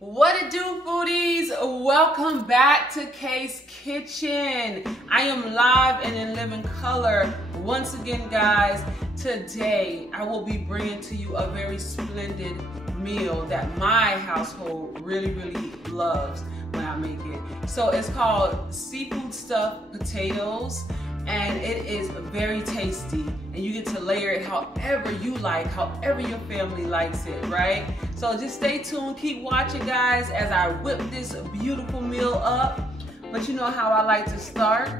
What it do, foodies? Welcome back to Kaye's Kitchen. I am live and in living color. Once again, guys, today I will be bringing to you a very splendid meal that my household really loves when I make it. So it's called seafood stuffed potatoes, and it is very tasty, and you get to layer it however you like, however your family likes it, right? So just stay tuned, keep watching, guys, as I whip this beautiful meal up. But you know how I like to start.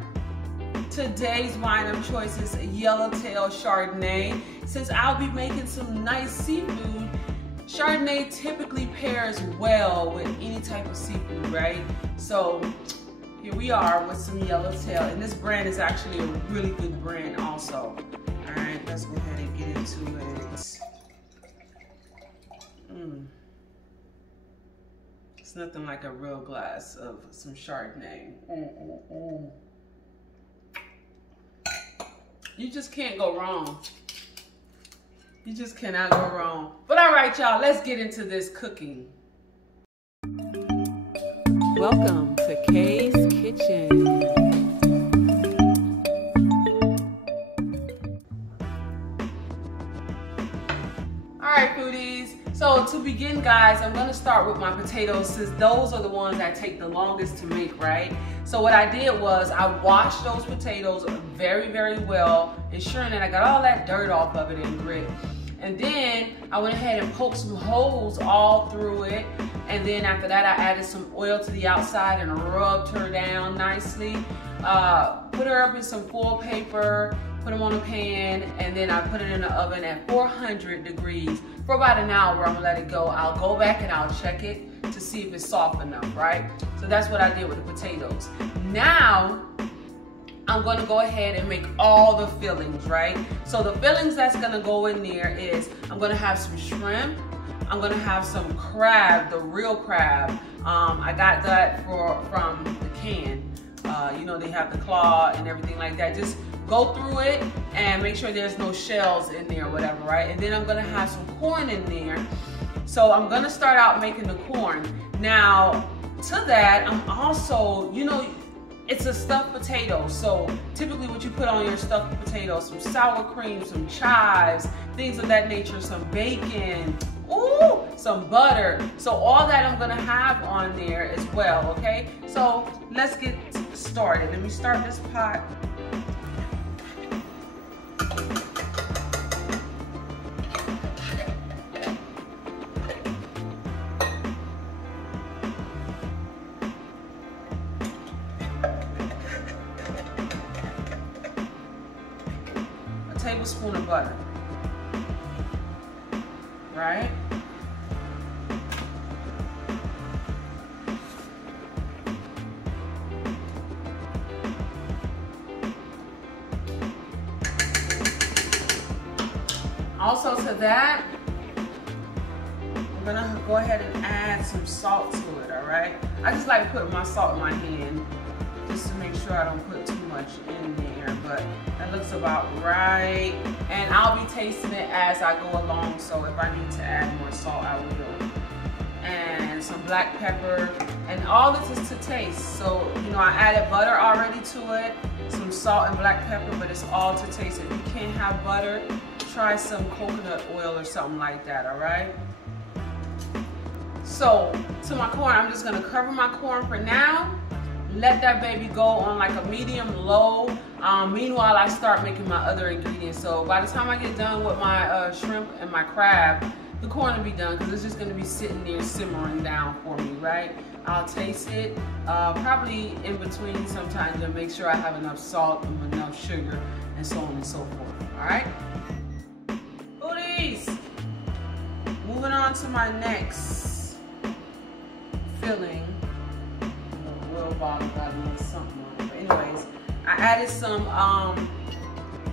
Today's wine of choice is Yellowtail Chardonnay. Since I'll be making some nice seafood, Chardonnay typically pairs well with any type of seafood, right? So here we are with some Yellowtail, and this brand is actually a really good brand also. All right, let's go ahead and get into it. It's nothing like a real glass of some Chardonnay. You just can't go wrong. You just cannot go wrong. But all right, y'all, let's get into this cooking. Welcome to Kaye's Kitchen. All right, foodies. So to begin, guys, I'm gonna start with my potatoes, since those are the ones that take the longest to make, right? So what I did was I washed those potatoes very well, ensuring that I got all that dirt off of it and grit. And then I went ahead and poked some holes all through it. And then after that, I added some oil to the outside and rubbed her down nicely. Put her up in some foil paper, put them on a pan, and then I put it in the oven at 400 degrees for about an hour. I'm gonna let it go. I'll go back and I'll check it to see if it's soft enough, right? So that's what I did with the potatoes. Now, I'm gonna go ahead and make all the fillings, right? So the fillings that's gonna go in there is, I'm gonna have some shrimp, I'm gonna have some crab, the real crab. I got that from the can. You know, they have the claw and everything like that. Just go through it and make sure there's no shells in there or whatever, right? And then I'm gonna have some corn in there. So I'm gonna start out making the corn. Now, to that, I'm also, you know, it's a stuffed potato, so typically what you put on your stuffed potato, some sour cream, some chives, things of that nature, some bacon, ooh, some butter. So all that I'm gonna have on there as well, okay? So let's get started. Let me start this pot. Tablespoon of butter, right? Also to that, I'm gonna go ahead and add some salt to it, all right? I just like putting my salt in my hand just to make sure I don't put too much in there, but that looks about right. And I'll be tasting it as I go along, so if I need to add more salt, I will. And some black pepper, and all this is to taste. So, you know, I added butter already to it, some salt and black pepper, but it's all to taste. If you can't have butter, try some coconut oil or something like that, all right? So, to my corn, I'm just gonna cover my corn for now. Let that baby go on like a medium-low. Meanwhile, I start making my other ingredients. So by the time I get done with my shrimp and my crab, the corn will be done, because it's just gonna be sitting there simmering down for me, right? I'll taste it, probably in between sometimes, to make sure I have enough salt and enough sugar and so on and so forth, all right? Foodies, moving on to my next filling. Bottle got a little something on it. But anyways, I added some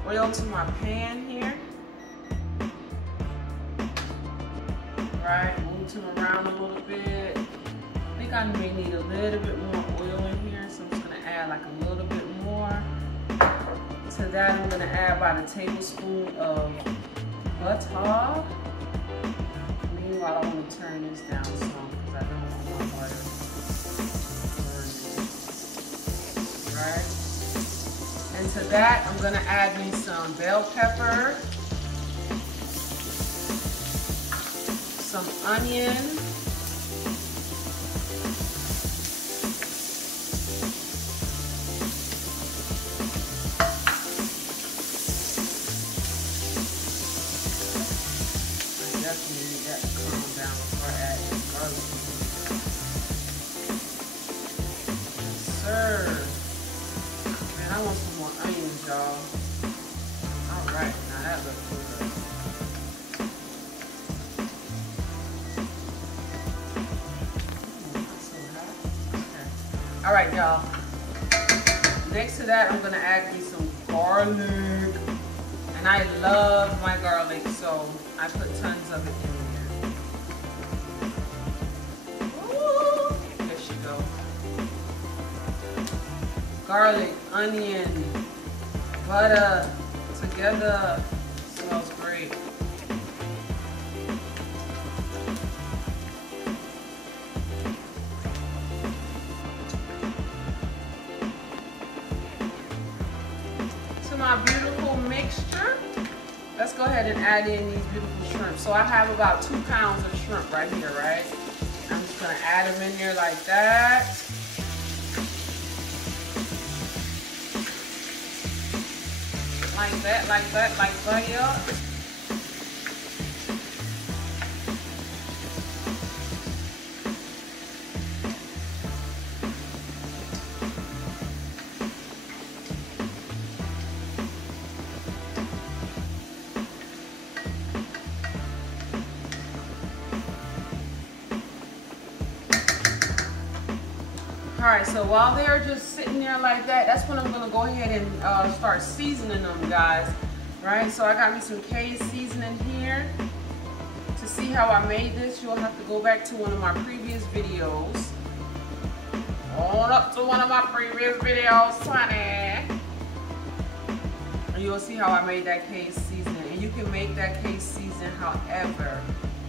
oil to my pan here. Right, move them around a little bit. I think I may need a little bit more oil in here, so I'm just gonna add like a little bit more. To that, I'm gonna add about a tablespoon of butter. Meanwhile, I want to turn this down some because I don't want to that, I'm gonna add me some bell pepper, some onion, I definitely need that to calm down before I add the garlic. Yes, sir. Man, I want some more onions, y'all. All right, now that looks good. All right, y'all. Next to that, I'm gonna add me some garlic. And I love my garlic, so I put tons of it in here. Ooh, there she go. Garlic, onion, butter, together. Smells great. My beautiful mixture, let's go ahead and add in these beautiful shrimp. So I have about 2 pounds of shrimp right here, right? I'm just gonna add them in there like that. Like that, like that, like that. Alright, so while they're just sitting there like that, that's when I'm going to go ahead and start seasoning them, guys. Right, so I got me some Kaye seasoning here. To see how I made this, you'll have to go back to one of my previous videos. On up to one of my previous videos, honey. And you'll see how I made that Kaye seasoning. And you can make that Kaye seasoning however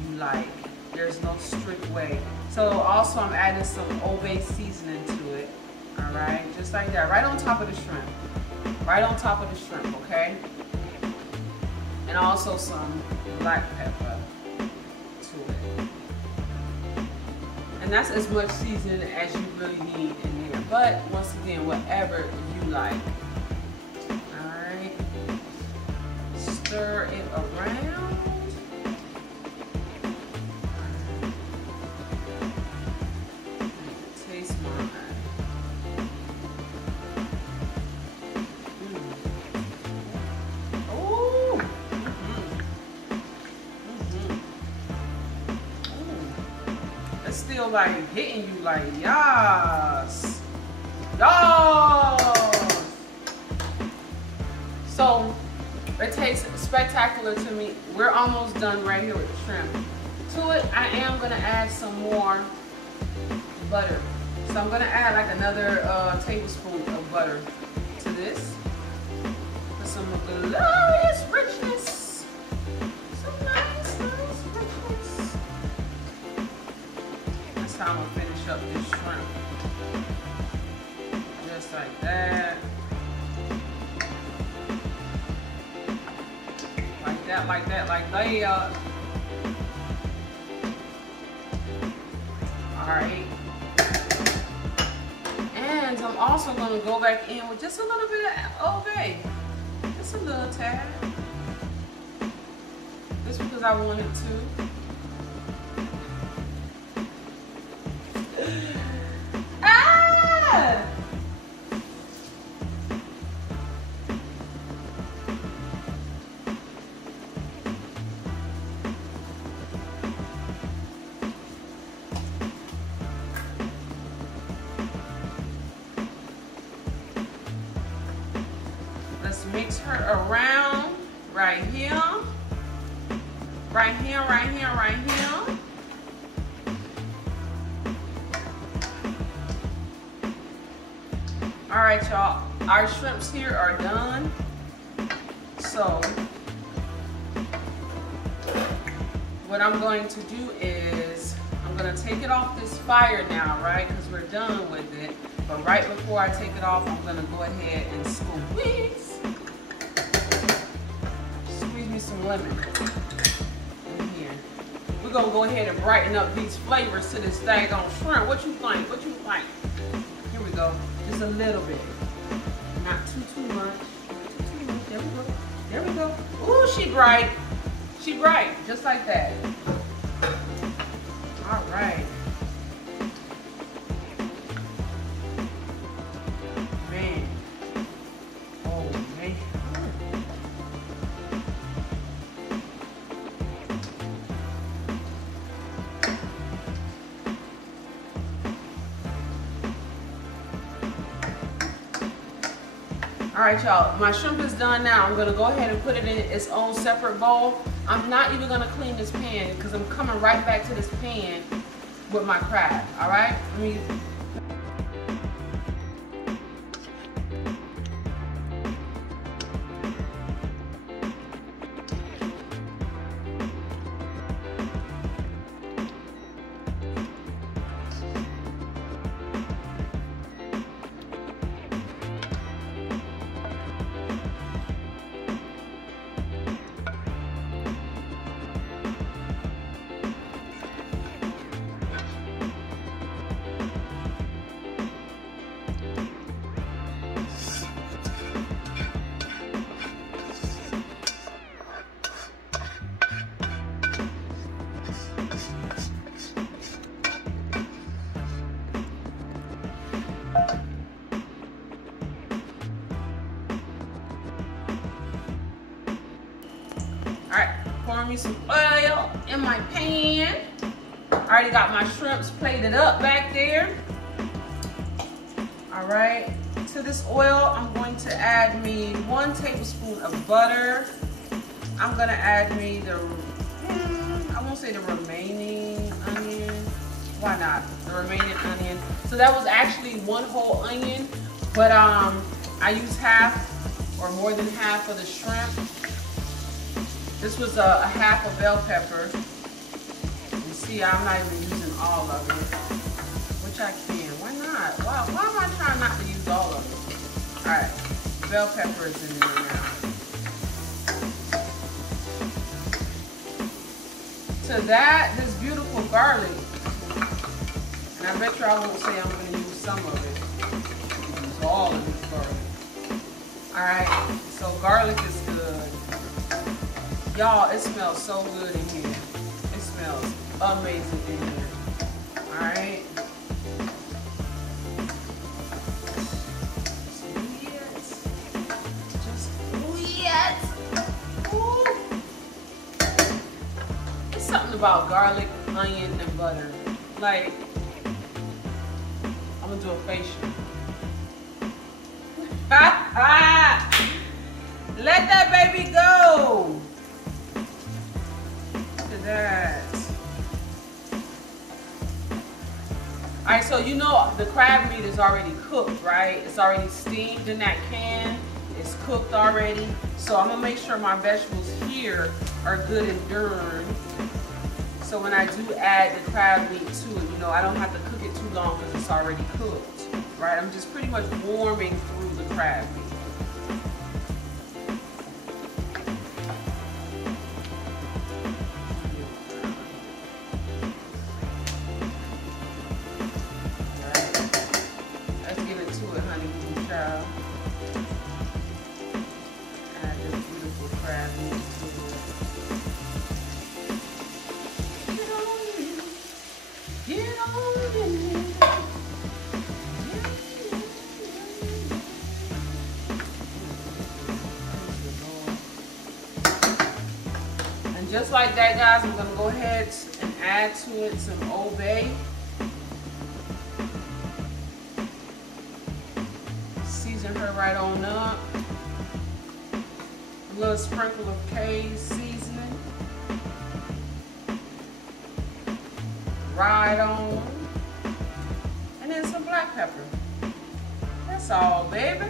you like. There's no strict way. So also I'm adding some Obe seasoning to it. Alright, just like that. Right on top of the shrimp. Right on top of the shrimp, okay? And also some black pepper to it. And that's as much seasoning as you really need in there. But once again, whatever you like. Alright. Stir it around. Still like hitting you like yes, yes. So it tastes spectacular to me. We're almost done right here with the shrimp. To it, I am gonna add some more butter. So I'm gonna add like another tablespoon of butter to this for some glorious richness. Some nice richness. I'm gonna finish up this shrimp. Just like that. Like that, like that, like that. Alright. And I'm also gonna go back in with just a little bit of Obe. Just a little tad. Just because I wanted to. Let's mix her around right here. Right here, right here, right here. All right, y'all, our shrimps here are done. So what I'm going to do is I'm gonna take it off this fire now, right? Because we're done with it. But right before I take it off, I'm gonna go ahead and squeeze me some lemon in here. We're gonna go ahead and brighten up these flavors to this daggone shrimp. What you think? What you think? Here we go. Just a little bit. Not too much. There we go. There we go. Ooh, she bright. She bright. Just like that. All right. Man. Oh, man. All right, y'all, my shrimp is done now. I'm gonna go ahead and put it in its own separate bowl. I'm not even gonna clean this pan because I'm coming right back to this pan with my crab, all right? All right, pouring me some oil in my pan. I already got my shrimps plated up back there. All right, to this oil, I'm going to add me 1 tablespoon of butter. I'm gonna add me the, I won't say the remaining onion. Why not? The remaining onion. So that was actually 1 whole onion, but I used half or more than half of the shrimp. This was a half a bell pepper. You see, I'm not even using all of it, which I can. Why not? Why am I trying not to use all of it? All right, bell pepper is in there now. To that, this beautiful garlic. And I bet you I won't say I'm going to use some of it. Use all of this garlic. All right, so garlic is good. Y'all, it smells so good in here. It smells amazing in here. All right. Just yes. Ooh. It's something about garlic, onion, and butter. Like, I'm gonna do a facial. Let that baby go. That. All right, so you know the crab meat is already cooked, right? It's already steamed in that can. It's cooked already. So I'm gonna make sure my vegetables here are good and done. So when I do add the crab meat to it, you know, I don't have to cook it too long because it's already cooked, right? I'm just pretty much warming through the crab meat. Just like that, guys, I'm gonna go ahead and add to it some Old Bay. Season her right on up. A little sprinkle of Kaye seasoning. Right on. And then some black pepper. That's all, baby.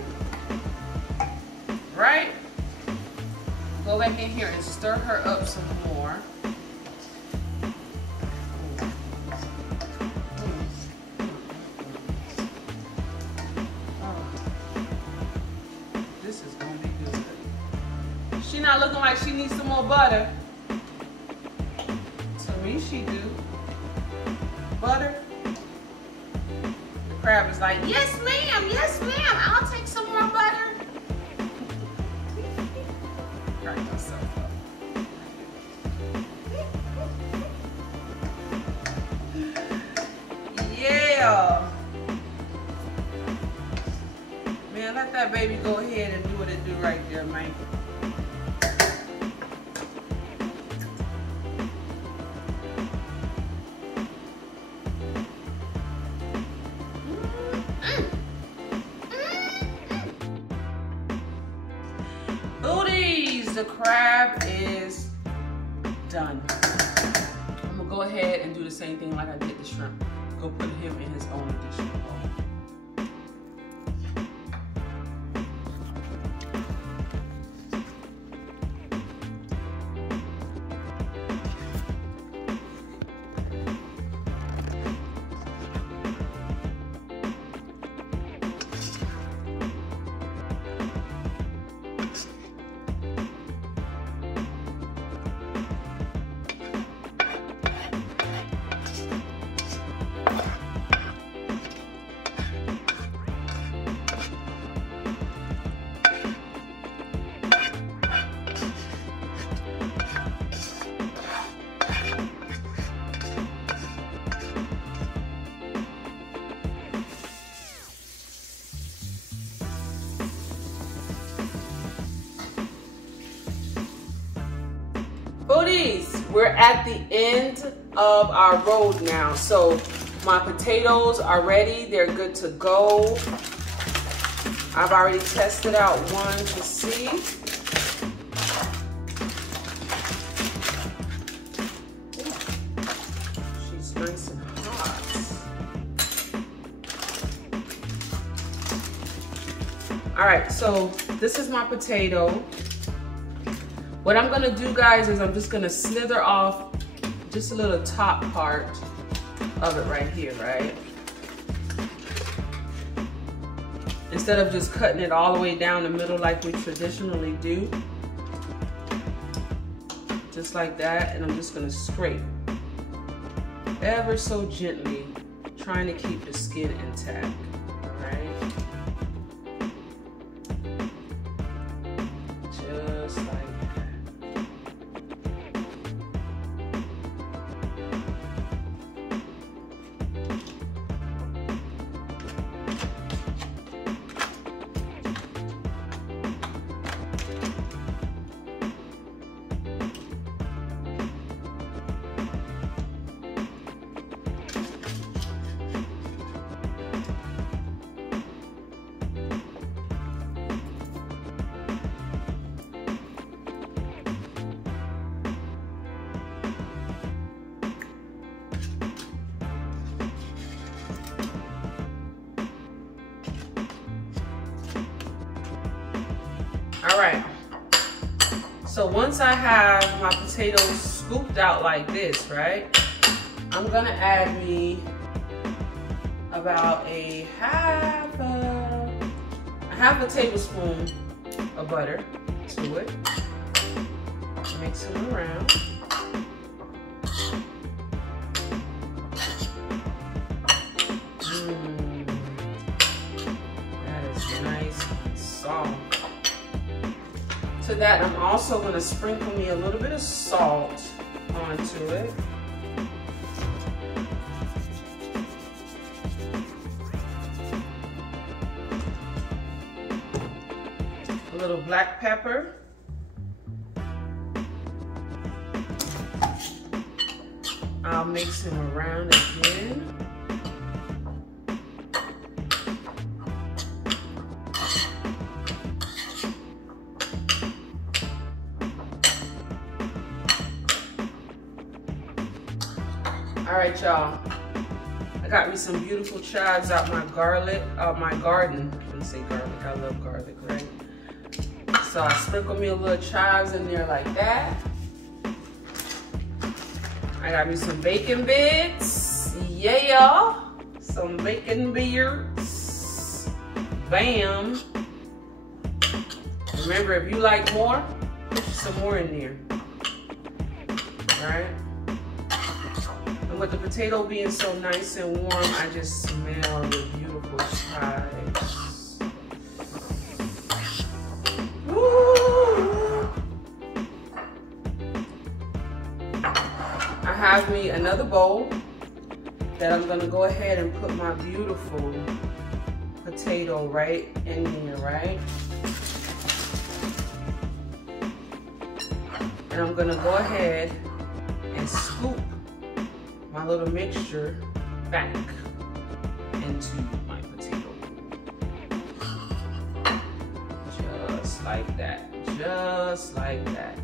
Right? Go back in here and stir her up some more. looking like she needs some more butter. To me, she do. Butter. The crab is like, yes ma'am, I'll take some more butter. Crack myself up. Yeah. Man, let that baby go ahead and do what it do right there, man. Foodies, the crab is done. I'm gonna go ahead and do the same thing like I did the shrimp. Go put him in his own additional bowl. Foodies, we're at the end of our road now. So my potatoes are ready. They're good to go. I've already tested out one to see. She's nice and hot. All right, so this is my potato. What I'm gonna do, guys, is I'm just gonna slither off just a little top part of it right here, right? Instead of just cutting it all the way down the middle like we traditionally do. Just like that, and I'm just gonna scrape ever so gently, trying to keep the skin intact, all right? Just like all right, so once I have my potatoes scooped out like this, right, I'm gonna add me about a half a tablespoon of butter to it. Mix it around. That is nice and soft. To that, I'm also going to sprinkle me a little bit of salt onto it. A little black pepper. I'll mix him around again. All right, y'all. I got me some beautiful chives out my garden. I didn't say garlic. I love garlic, right? So I sprinkle me a little chives in there like that. I got me some bacon bits. Yeah, some bacon bits. Bam. Remember, if you like more, Put some more in there. Right? And with the potato being so nice and warm, I just smell the beautiful chives. Woo! I have me another bowl that I'm gonna go ahead and put my beautiful potato right in here, right? And I'm gonna go ahead and scoop my little mixture back into my potato. Just like that, just like that.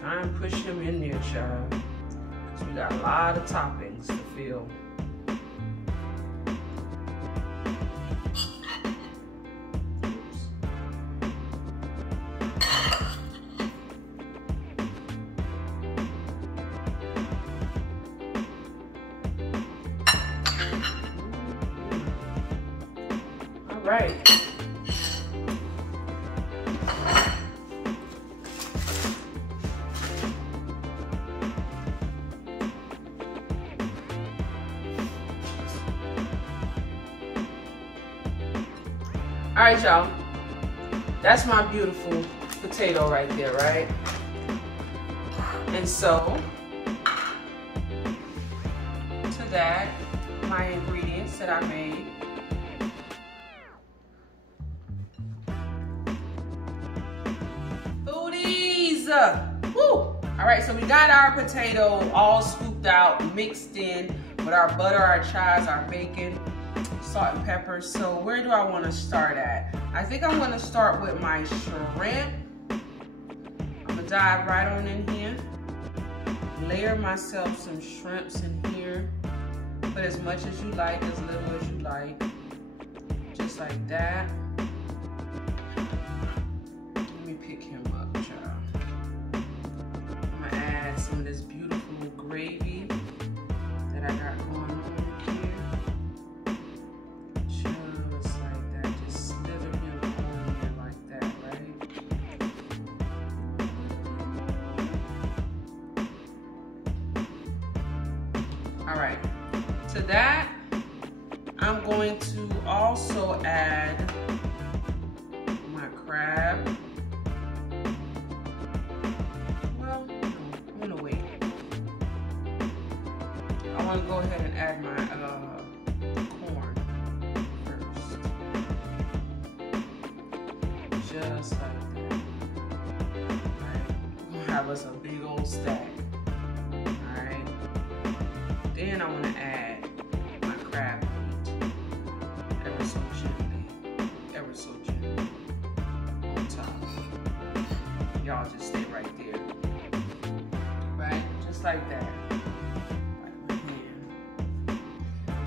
Try and push him in there, child, because we got a lot of toppings to fill. Right. All right, y'all. That's my beautiful potato right there, right? And so, to that, my ingredients that I made. Woo! All right, so we got our potato all scooped out, mixed in with our butter, our chives, our bacon, salt and pepper. So where do I want to start at? I think I'm going to start with my shrimp. I'm going to dive right on in here. Layer myself some shrimps in here. Put as much as you like, as little as you like. Just like that. Let me pick him up, child. Add some of this beautiful gravy that I got going on here. Just like that. Just slither him on here like that, right? Alright. To that, I'm going to also add my crab. I'm gonna go ahead and add my corn first. Just like that. Alright. We're gonna have us a big old stack. Alright. Then I wanna add my crab meat. Ever so gently on top. Y'all just stay right there. Right? Just like that.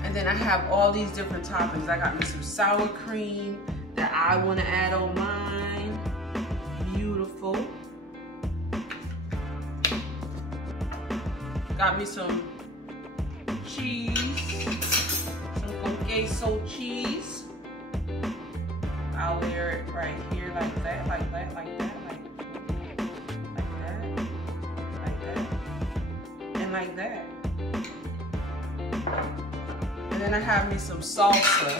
And then I have all these different toppings. I got me some sour cream that I want to add on mine. Beautiful. Got me some cheese, some queso cheese. I'll layer it right here like that, like that, like that, like that, like that, and like that. And then I have me some salsa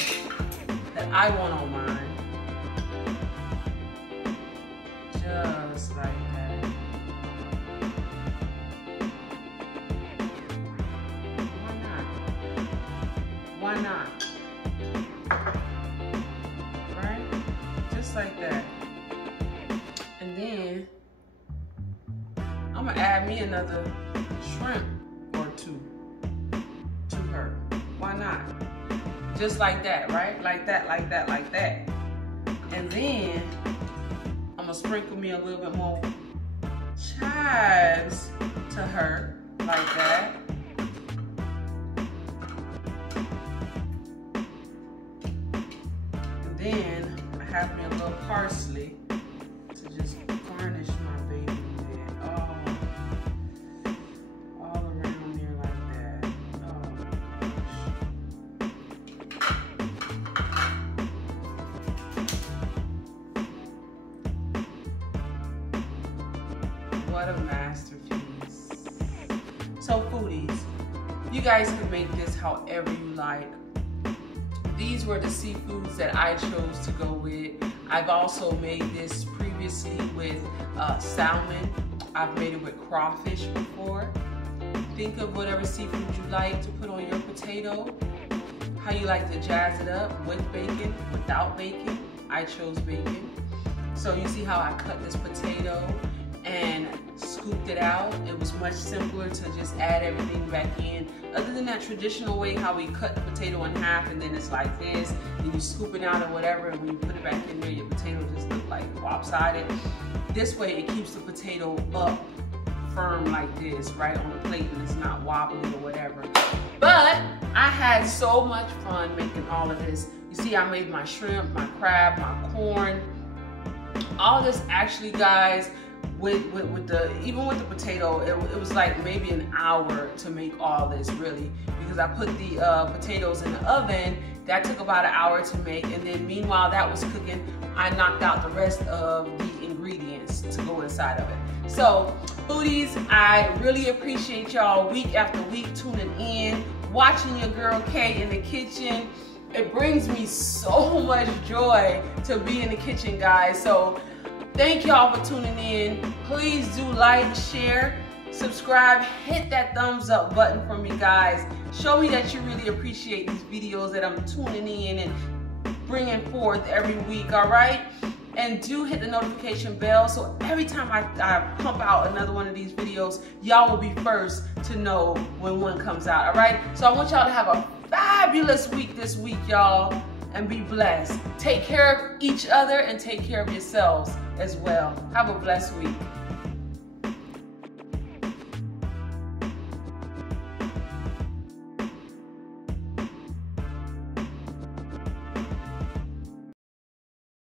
that I want on mine. Just like that. Why not? Why not? Right? Just like that. And then I'm gonna add me another shrimp or two to her. Why not? Just like that, right? Like that, like that, like that. And then I'm gonna sprinkle me a little bit more chives to her, like that. And then I have me a little parsley to just garnish my baby with. Oh. All around there like that. Oh my gosh. What a masterpiece. So foodies, you guys can make this however you like. These were the seafoods that I chose to go with. I've also made this previously with salmon. I've made it with crawfish before. Think of whatever seafood you like to put on your potato. How you like to jazz it up, with bacon, without bacon. I chose bacon. So you see how I cut this potato and scooped it out. It was much simpler to just add everything back in. Other than that traditional way how we cut the potato in half and then it's like this, and you scoop it out or whatever, and when you put it back in there, your potato just look like lopsided. This way it keeps the potato up firm like this, right on the plate, and it's not wobbly or whatever. But I had so much fun making all of this. You see, I made my shrimp, my crab, my corn. All this actually, guys, even with the potato, it was like maybe an hour to make all this, really, because I put the potatoes in the oven. That took about an hour to make, and then meanwhile that was cooking, I knocked out the rest of the ingredients to go inside of it. So foodies, I really appreciate y'all week after week tuning in, watching your girl Kaye in the kitchen. It brings me so much joy to be in the kitchen, guys. So thank y'all for tuning in. Please do like, share, subscribe, hit that thumbs up button for me, guys. Show me that you really appreciate these videos that I'm tuning in and bringing forth every week, all right? And do hit the notification bell so every time I pump out another one of these videos, y'all will be first to know when one comes out, all right? So I want y'all to have a fabulous week this week, y'all, and be blessed. Take care of each other and take care of yourselves as well. Have a blessed week.